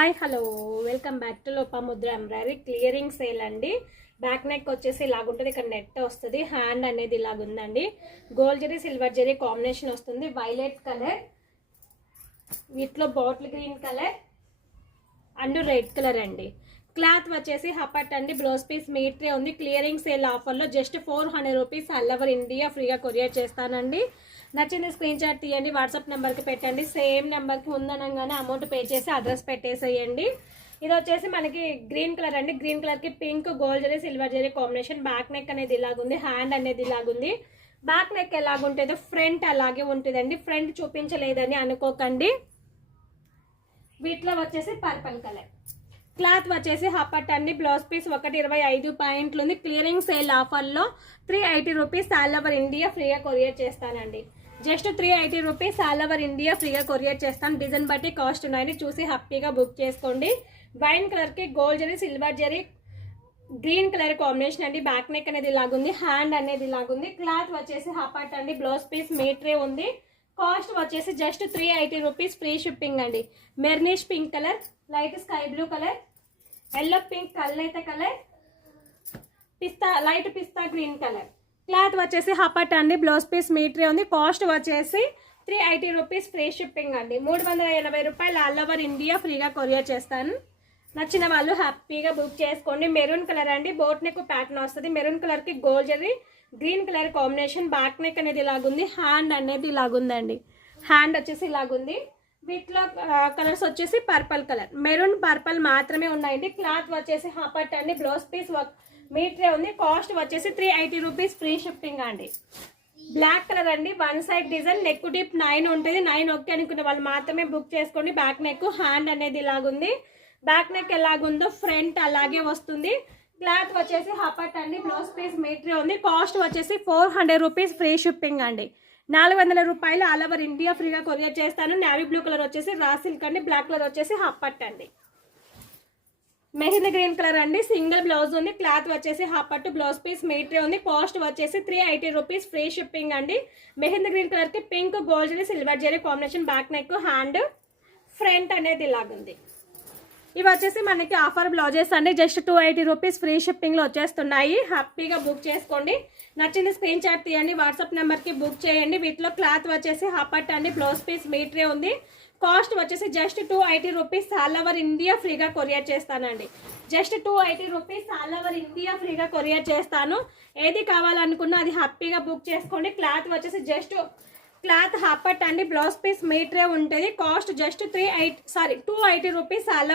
Hi hello. Welcome back to Lopamudra embroidery. Clearing sale అండి. Back neck వచ్చేసి ఇలాగుంటుంది ఇక్కడ నెట్ వస్తుంది హ్యాండ్ అనేది ఇలాగుందండి. Gold zari silver zari combination వస్తుంది. వైలెట్ కలర్ వీటిలో bottle green colour and red colour అండి. క్లాత్ వచ్చేసి హపట్ అండి బ్లౌజ్ పీస్ మీట్రే ఉంది. క్లియరింగ్ సేల్ ఆఫర్లో just four hundred rupees all over India ఫ్రీగా కొరియర్ చేస్తానండి. నచ్చింది స్క్రీన్ షాట్ తీయండి వాట్సాప్ నెంబర్కి పెట్టండి. సేమ్ నెంబర్కి ఉందనగానే అమౌంట్ పే చేసి అడ్రస్ పెట్టేసేయండి. ఇది వచ్చేసి మనకి గ్రీన్ కలర్ అండి. గ్రీన్ కలర్కి pink gold zari silver zari combination back neck అనేది ఇలాగుంది. హ్యాండ్ అనేది ఇలాగుంది. బ్యాక్ నెక్ ఎలాగుంటుందో ఫ్రంట్ అలాగే ఉంటుందండి. ఫ్రంట్ చూపించలేదని అనుకోకండి. వీటిలో వచ్చేసి పర్పల్ కలర్ క్లాత్ వచ్చేసి హపట్ అండి. బ్లౌజ్ పీస్ ఒకటి ఇరవై ఐదు పాయింట్లు ఉంది. క్లియరింగ్ సేల్ ఆఫర్లో three eighty rupees all over India ఫ్రీగా కొరియర్ చేస్తానండి. Just three eighty rupees all over India ఫ్రీగా కొరియర్ చేస్తాం. డిజైన్ బట్టి కాస్ట్ ఉన్నాయని చూసి హ్యాపీగా బుక్ చేసుకోండి. వైన్ కలర్కి gold zari silver zari green colour combination అండి. బ్యాక్ నెక్ అనేది ఇలాగుంది హ్యాండ్ అనేది ఇలాగుంది. క్లాత్ వచ్చేసి హపాట్ అండి బ్లౌజ్ పీస్ మీటరే ఉంది. కాస్ట్ వచ్చేసి just three eighty rupees free shipping అండి. మెర్నిష్ pink colour light sky blue colour yellow pink కల్లైతే colour pista light pista green colour. Cloth వచ్చేసి హపట్ అండి బ్లౌజ్ పీస్ మీటరీ ఉంది. కాస్ట్ వచ్చేసి three eighty rupees free shipping అండి. మూడు వందల ఎనభై రూపాయలు ఆల్ ఓవర్ ఇండియా ఫ్రీగా కొరియర్ చేస్తాను. నచ్చిన వాళ్ళు హ్యాపీగా బుక్ చేసుకోండి. మెరూన్ కలర్ అండి బోట్ నెక్ ప్యాటర్న్ వస్తుంది. మెరూన్ కలర్కి gold zari green colour combination back neck అనేది ఇలాగుంది. హ్యాండ్ అనేది ఇలాగుందండి. హ్యాండ్ వచ్చేసి ఇలాగుంది. వీటిలో కలర్స్ వచ్చేసి పర్పల్ కలర్. మెరూన్ పర్పల్ మాత్రమే ఉన్నాయండి. క్లాత్ వచ్చేసి హాపట్ అండి బ్లౌజ్ పీస్ మీటరే ఉంది. కాస్ట్ వచ్చేసి three eighty rupees free shipping అండి. బ్లాక్ కలర్ అండి. One side design neck dip nine ఉంటుంది. నైన్ ఓకే అనుకున్న వాళ్ళు మాత్రమే బుక్ చేసుకోండి. బ్యాక్ నెక్ హ్యాండ్ అనేది ఇలాగుంది. బ్యాక్ నెక్ ఎలాగుందో ఫ్రంట్ అలాగే వస్తుంది. క్లాత్ వచ్చేసి హపట్ అండి. బ్లౌజ్ పీస్ మీటరే ఉంది. కాస్ట్ వచ్చేసి four hundred rupees free shipping అండి. నాలుగు వందల రూపాయలు ఆల్ ఓవర్ ఇండియా ఫ్రీగా కొరియర్ చేస్తాను. నావీ బ్లూ కలర్ వచ్చేసి రా సిల్క్ అండి. బ్లాక్ కలర్ వచ్చేసి హప్పట్ అండి. మెహందీ గ్రీన్ కలర్ అండి. సింగిల్ బ్లౌజ్ ఉంది. క్లాత్ వచ్చేసి హాపట్టు బ్లౌజ్ పీస్ మీటరే ఉంది. కాస్ట్ వచ్చేసి three eighty rupees free shipping అండి. మెహందీ గ్రీన్ కలర్కి pink gold zari silver zari combination back neck hand front అనేది ఇలాగుంది. ఇవి వచ్చేసి మనకి ఆఫర్ బ్లౌజెస్ అండి. Just two eighty rupees free షిప్పింగ్లో వచ్చేస్తున్నాయి. హ్యాపీగా బుక్ చేసుకోండి. నచ్చింది స్క్రీన్ షాట్ తీయండి. వాట్సాప్ నెంబర్కి బుక్ చేయండి. వీటిలో క్లాత్ వచ్చేసి హపట్ అండి. బ్లౌజ్ పీస్ మీటరే ఉంది. కాస్ట్ వచ్చేసి just two eighty rupees. All over India ఫ్రీగా కొరియర్ చేస్తానండి. Just two eighty rupees. All over India ఫ్రీగా కొరియర్ చేస్తాను. ఏది కావాలనుకున్నా అది హ్యాపీగా బుక్ చేసుకోండి. క్లాత్ వచ్చేసి జస్ట్ క్లాత్ హపట్ అండి. బ్లౌజ్ పీస్ మీటరే ఉంటుంది. Cost just three eight sorry two eighty rupees. All